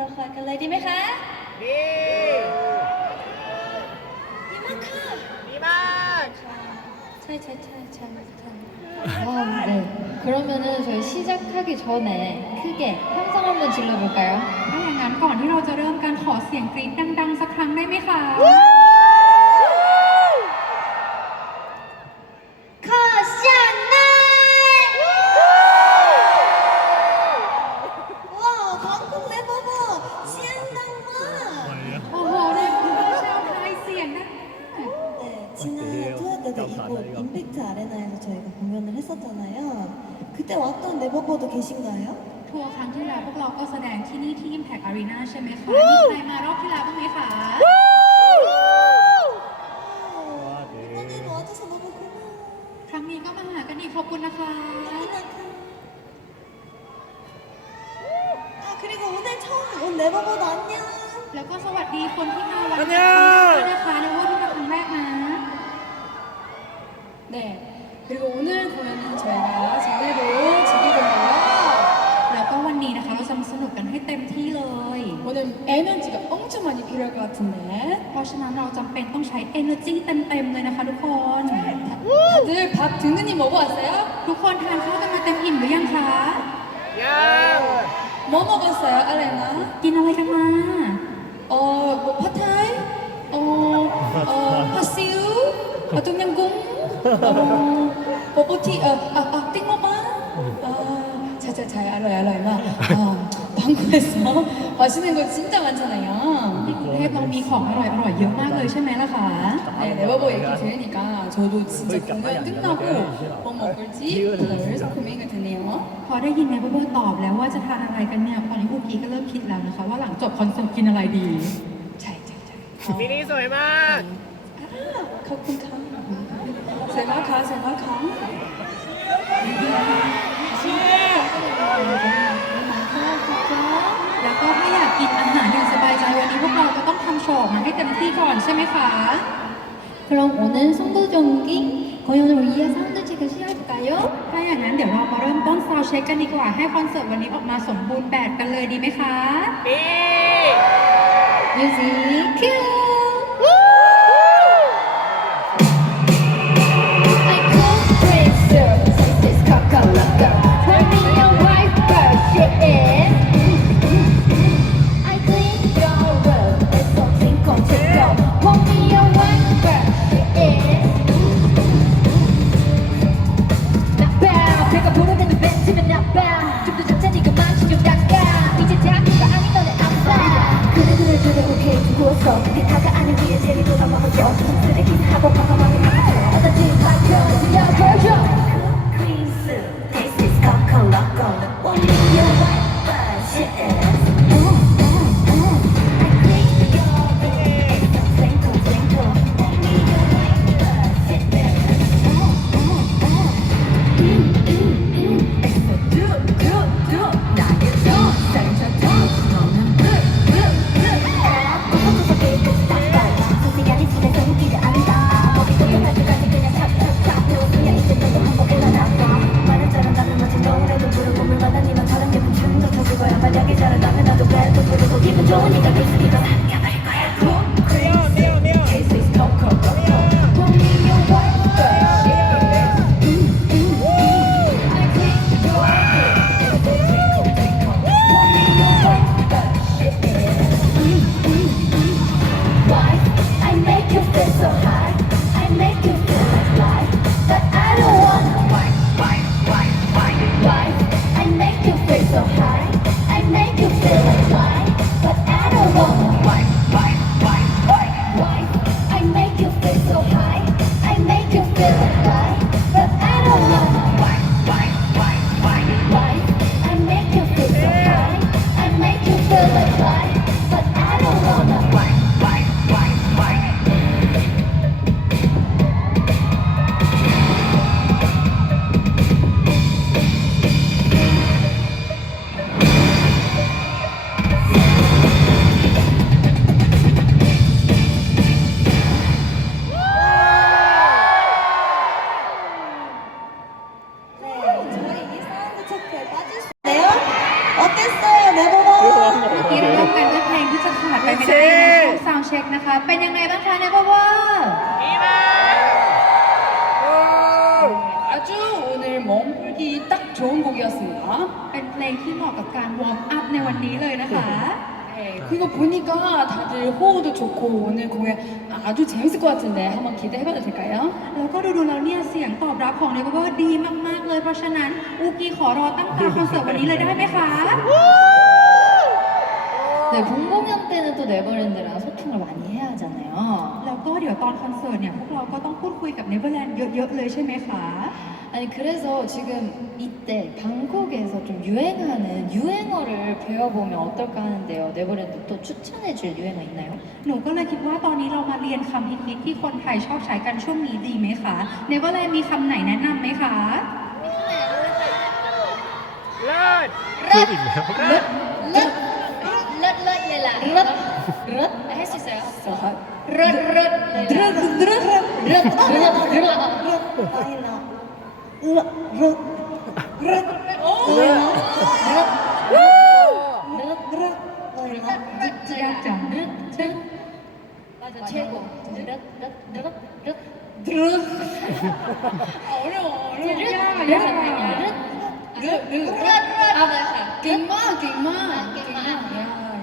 ละครกันเลยดีไหมคะดีมากค่ะดีมาก ใช่잘못한 네. 그러면은 저희 시작하기 전에 크게 함성 한번 질러볼까요? ถ้าอย่างนั้นก่อนที่เราจะเริ่มการขอเสียงกรี๊ดดังๆสักครั้งได้ไหมคะ 哇방금 내봐봐 시엔당마 โอ้โหเด็กชาวไทยเสียงนะ 네, 지난 투어 때도 이곳 임팩트 아레나에서 저희가 공연을 했었잖아요. 그때 왔던 네버버도 계신가요? ทัวร์ครั้งที่แล้วพวกเราก็แสดงที่นี่ที่ Impact Arena ใช่ไหมคะ มีใครมารอบที่แล้วบ้างไหมคะ 이번에도 와줘서 너무 고마워. ครั้งนี้ก็มาหากันอีกขอบคุณนะคะ 아 그리고 오늘 처음 온 네버버도 안녕. แล้วก็สวัสดีคนที่มาวันนี้ด้วยนะคะในว่าที่มาครั้งแรกนะ 네. 그리고 오늘 공연은 저희가 제대로 즐기겠네요. แล้วก็วันนี้นะคะเราจะสนุกกันให้เต็มที่เลย 오늘 에너지가 엄청 많이 필요할 것 같은데 เพราะฉะนั้นเราจำเป็นต้องใช้ energy เต็มๆเลยนะคะทุกคน 다들 밥 든든히 먹어왔어요? ทุกคนทานข้าวกันมาเต็มอิ่มหรือยังคะ ยัง 뭐 먹었어요, 알레나? กินอะไรกันมา 뭐 팟타이? 파시우? 동양궁? 버버티? 띵모바? 잘 알아요, 막. 방구에서 맛있는 거 진짜 많잖아요. ที่กรุงเทพเรามีของอร่อยๆเยอะมากเลยใช่ไหมล่ะคะ 네, 네버버 얘기 들으니까 저도 진짜 공연 끝나고 뭐 먹을지 계속 고민이 되네요. พอได้ยินในเบอร์ตอบแล้วว่าจะทานอะไรกันเนี่ยตอนนี้คุกกี้ก็เริ่มคิดแล้วนะคะว่าหลังจบคอนเสิร์ตกินอะไรดี 잘. มินิสวยมาก 커튼카. 세마카. แล้วก็ถ้าอยากกินอาหารอย่างสบายใจวันนี้พวกเราก็ต้องทำโชว์ออกมาให้เต็มที่ก่อนใช่ไหมคะ 그럼 오늘 송도전기 공연을 위해 사운드 체크 시작할까요? ถ้าอย่างนั้นเดี๋ยวเรามาเริ่มต้นซาวด์เช็คกันดีกว่าให้คอนเสิร์ตวันนี้ออกมาสมบูรณ์แบบกันเลยดีไหมคะ ดี 뮤직 큐! I could breathe through this coconut girl. Tell me your wife, but she is. I clean your room, it's something control. Tell me your wife, but she is. 나빠, 배가 부르는 벤치면 나빠. 좀더 천천히 그만 신경 닦아. 이제 자기가 아닌 너네 아빠. 그래 오케이 두고서 기타가 아닌 뒤에 재미도 다 먹어줘. 쓰레기 하고 방황하고 어떤지 밝혀 들려보여줘. Clean soup, this is coconut gold. Want me your wife, but she is. I clean your room, twinkle twinkle. Want me your wife, but she is. It's a do 나의 돈 살짝 더 너는 소시간이 지나서 웃기지 않는다. 거기서 끝날 때까지 그냥 찹찹찹 배웠으면 이제 너도 한복해라 나빠. 말했잖아 나는 마치 노래도 부르고 물마다 니만처럼 예쁜 춤도 춰줄 거야. 만약에 잘한다면 나도 배도 부르고 기분 좋으니까 글쓰기도 남겨버릴 거야. This is Coco Coco. Want me your wife, but she is. I think you're twinkle twinkle. Want me your wife, but she is. Wife, I make you feel so high. I make you feel like life, but I don't wanna. Wife, I make you feel so high. I make you feel like life, but I don't wanna. Wife, I make you feel so high. I make you feel like life, but I don't wanna. Wife, I make you feel so high. I make you feel like life, but I don't wanna. 네, 저희 이 사운드 체크에 빠질 수 있네요. 어땠어요, 네버버? เมื่อกี้เราเริ่ม าวด์เช็คนะคะ เป็นยังไงบ้างคะ Never War 이만! 아주 오늘 멍불기 딱 좋은 곡이었습니다. เป็นเพลงที่เหมาะกับการวอร์มอัพในวันนี้เลยนะคะ 네, 그리고 보니까 다들 호흡도 좋고 오늘 공연 아주 재밌을 것 같은데 한번 기대해봐도 될까요? แล้วก็ดูแล้วเนี่ยเสียงตอบรับของ Never War ดีมากๆเลย เพราะฉะนั้นอูกีขอรอตั้งตาคอนเสิร์ตวันนี้เลยได้ไหมคะ 네, 본 공연 때는 또 네버랜드랑 소통을 많이 해야 하잖아요. แล้วก็เดี๋ยวตอนคอนเสิร์ตเนี่ยพวกเราก็ต้องพูดคุยกับ Neverland เยอะๆเลยใช่ไหมคะ 아니 그래서 지금 이때 방콕에서 좀 유행하는 유행어를 배워보면 어떨까 하는데요. 네버랜드 또 추천해줄 유행어 있나요? หนูก็เลยคิดว่าตอนนี้เรามาเรียนคำฮิตๆที่คนไทยชอบใช้กันช่วงนี้ดีไหมคะ Neverland มีคำไหนแนะนำไหมคะ 렛! พูดอีกแล้ว 렛렛 예라 렛렛 할 수 있어요? 렛렛 아니나 맞아 최고 렛렛렛렛 어려워 아 맞아 갱마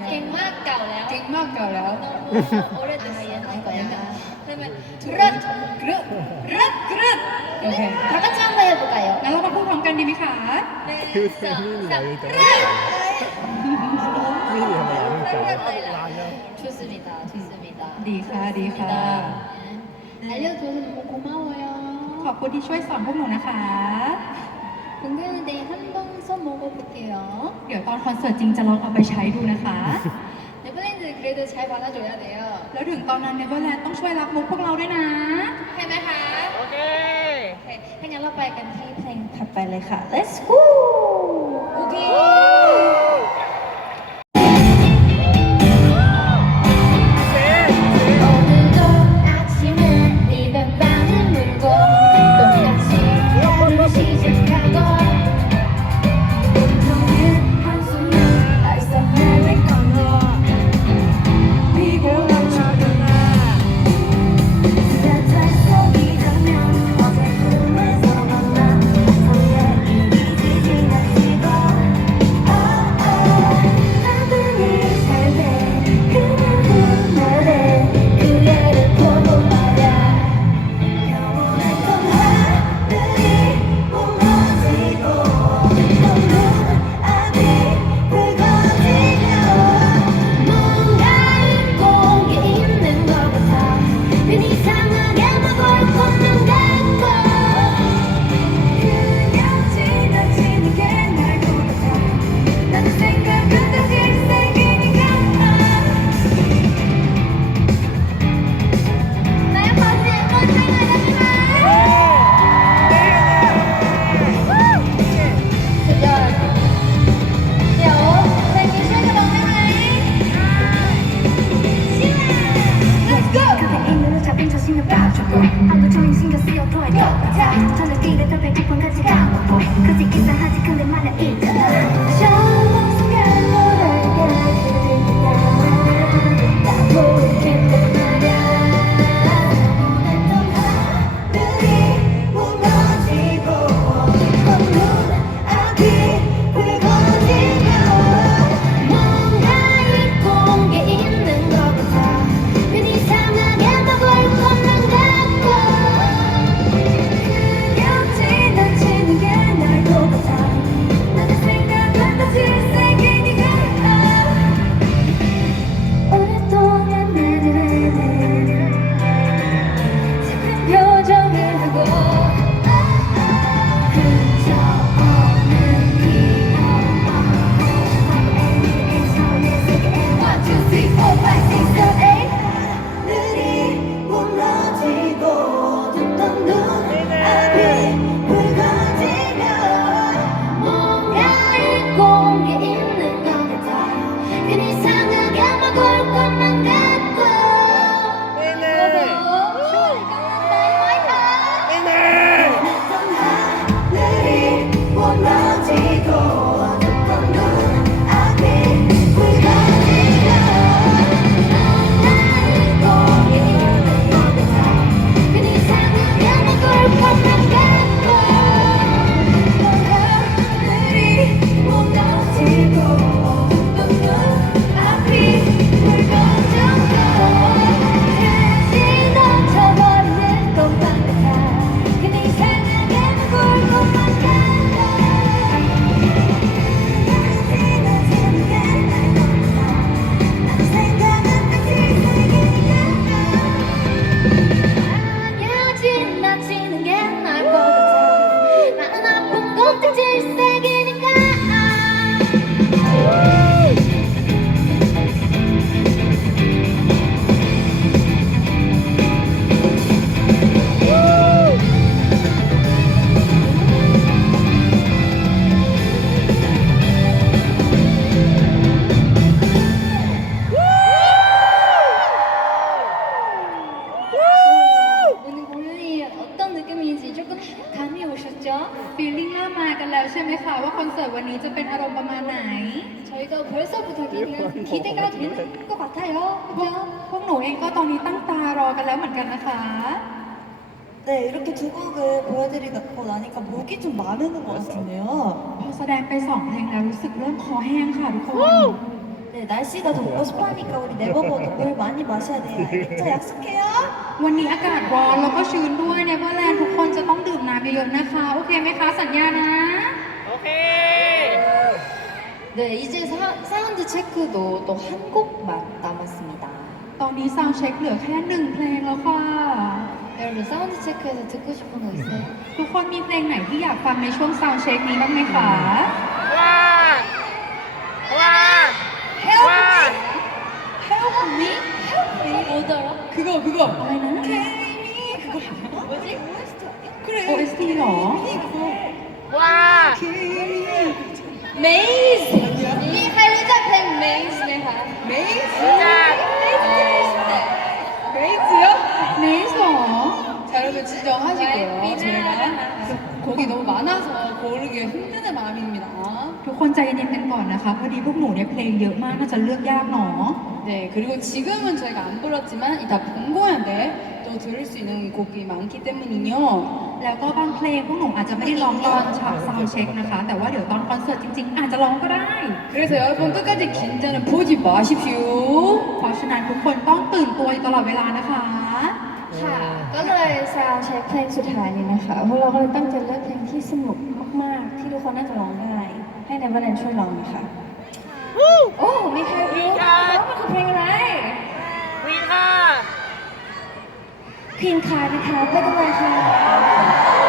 갱마 ก่าแล้ว 갱마 ก่าแล้ว 오래된 옛날 거야 그러면 그릇 오케이 다 같이 한번 해볼까요? งั้นเรามาพูดพร้อมกันดีไหมคะ คือเพลงนี่เหนื่อยจังนี่เหนื่อยมาแล้วจัง 좋습니다 좋습니다 ดีค่ะดีค่ะ 알려줘서 너무 고마워요 ขอบคุณที่ช่วยสอนพวกหนูนะคะ 공연에 대해 한번 써먹어볼게요 เดี๋ยวตอนคอนเสิร์ตจริงจะลองเอาไปใช้ดูนะคะ 네버랜드 그래도 잘 받아줘야 돼요 แล้วถึงตอนนั้น Neverland ต้องช่วยรับมุกพวกเราด้วยนะ ใช่ไหมคะ 오케이! ถ้างั้นเราไปกันที่เพลงถัดไปเลยค่ะ Let's go โอเค 오늘도 아침에 입에 빵을 물고 똑같이 하루를 시작하고 운동은 한숨을 벌써 내릴 거고 피곤한 저녁 따뜻한 속이라면 어제 꿈에서 만난 설레임이 지나치고 기대가 되는 것 같아요. 그죠? พวกหนูเองก็ตอนนี้ตั้งตารอกันแล้วเหมือนกันนะคะ 네, 이렇게 두 곡을 보여드리고 나니까 목이 좀 마르는 것 같은데요. พอแสดงไปสองเพลงแล้วรู้สึกเริ่มคอแห้งค่ะทุกคน 네, 날씨가 덥고 습하니까 우리 네버버도 물 많이 마셔야 돼요. 알겠죠? 약속해요? วันนี้อากาศร้อนแล้วก็ชื้นด้วยเนเธอร์แลนด์ทุกคนจะต้องดื่มน้ำเยอะๆนะคะ โอเคไหมคะสัญญานะ โอเค 네, 이제 사운드 체크도 또 한 곡만 남았습니다. ตอนนี้ซาวด์เช็คเหลือแค่หนึ่งเพลงแล้วค่ะ 여러분 사운드 체크에서 듣고 싶은 거 있어요? ทุกคนมีเพลงไหนที่อยากฟังในช่วงซาวด์เช็คนี้บ้างไหมคะ ว้าว้า Help ว้า me! Help me! Help me! 뭐더라? 그거 อะไรนะ 뭐지? 그래 OST เหรอ ว้า 메이즈! 이 하이루자 팬 메이즈네하. 메이즈? จ้า 메이즈요? เนสเหรอ 자 여러분 진정하시고요. 저희가 곡이 너무 많아서 고르기가 힘드는 마음입니다. ทุกคนใจเย็นๆกันก่อนนะคะพอดีพวกหนูเนี่ยเพลงเยอะมากน่าจะเลือกยากหนอ 네 그리고 지금은 저희가 안 불렀지만 이따 본공연 때 또 들을 수 있는 곡이 많기 때문이요. แล้วก็บางเพลงพวกหนูอาจจะไม่ได้ร้องตอนฉากซาวด์เช็คนะคะ แต่ว่าเดี๋ยวตอนคอนเสิร์ตจริงๆ อาจจะร้องก็ได้ 그래서 여러분 끝까지 긴장을 보지 마십시오. เพราะฉะนั้นทุกคนต้องตื่นตัวอยู่ตลอดเวลานะคะ ค่ะ ก็เลยซาวด์เช็คเพลงสุดท้ายนี้นะคะพวกเราก็เลยตั้งใจเลือกเพลงที่สนุกมากๆ ที่ทุกคนน่าจะร้องได้ ให้ในวันนั้นช่วยร้องนะคะ โอ้มีใครรู้ไหมคะว่ามันคือเพลงอะไร วีค่ะ ควีนคาร์นะคะไปกันเลยค่ะ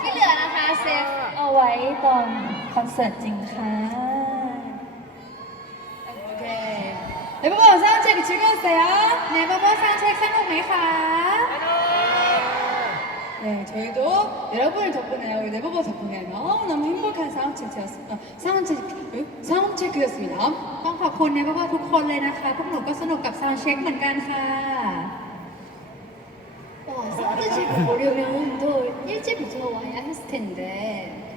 ที่เหลือนะคะเซฟเอาไว้ตอนคอนเสิร์ตจริงค่ะ 오케이. 여러분 사운드 체크 즐거웠어요? ไหนบอกว่าซาวด์เช็คสนุกไหมคะ 네, 저희도 여러분들 덕분에 우리 네버버 덕분에 너무너무 행복한 사운드 체크였습니다. ต้องขอบคุณเนี่ยเพราะว่าทุกคนเลยนะคะ พวกหนูก็สนุกกับซาวด์เช็คเหมือนกันค่ะ 사운드 체크 보려면 또 일찍부터 와야 했을 텐데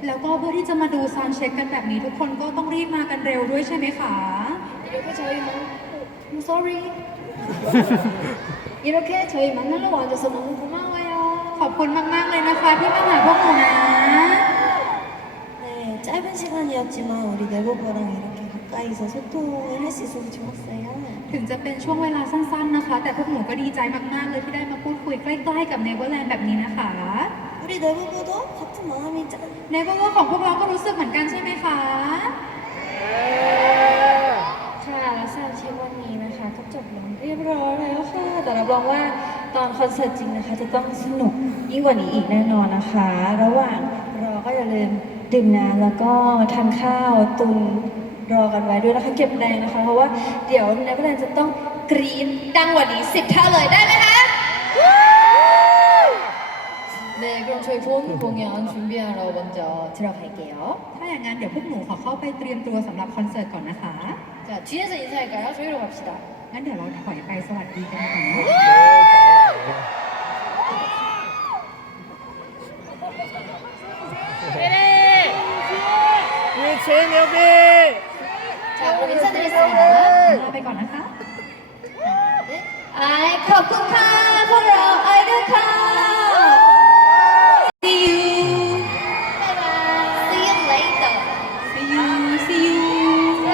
แล้วก็เพื่อที่จะมาดูซาวด์เช็คกันแบบนี้ทุกคนก็ต้องรีบมากันเร็วด้วยใช่ไหมคะ 이렇게 저희만 sorry 이렇게 저희 만나러 와줘서 너무 고마워요. ขอบคุณมากๆเลยนะคะที่มาหาพวกหนูนะ 네, 짧은 시간이었지만 우리 네버버랑 이렇게 가까이서 소통을 할 수 있어서 좋았어요. ถึงจะเป็นช่วงเวลาสั้นๆนะคะ แต่พวกหนูก็ดีใจมากๆเลยที่ได้มาพูดคุยใกล้ๆกับเนเวอร์แลนด์แบบนี้นะคะ 우리 네버버도 같은 마음이죠? เนเวอร์ว่าของพวกเราก็รู้สึกเหมือนกันใช่ไหมคะ ค่ะแล้วซาวด์เช็ควันนี้นะคะก็จบลงเรียบร้อยแล้วค่ะ แต่รับรองว่าตอนคอนเสิร์ตจริงนะคะ จะต้องสนุกยิ่งกว่านี้อีกแน่นอนนะคะ ระหว่างรอก็อย่าลืมดื่มน้ำแล้วก็ทานข้าวตุนรอกันไว้ด้วยนะคะ เก็บแรงนะคะ เพราะว่าเดี๋ยวในประเด็นจะต้องกรี๊ดดังกว่านี้10 เท่าเลยได้ไหมคะ 네, 그럼 저희 본 공연 준비하러 먼저 들어갈게요. ถ้าอย่างนั้นเดี๋ยวพวกหนูขอเข้าไปเตรียมตัวสำหรับคอนเสิร์ตก่อนนะคะ 자, 뒤에서 인사할까요? 저희로 갑시다. งั้นเดี๋ยวเราถอยไปสวัสดีกันก่อนนะ 유치牛逼 자, 그럼 인사드리겠습니다. ลาไปก่อนนะคะ 아이, ขอบคุณค่ะ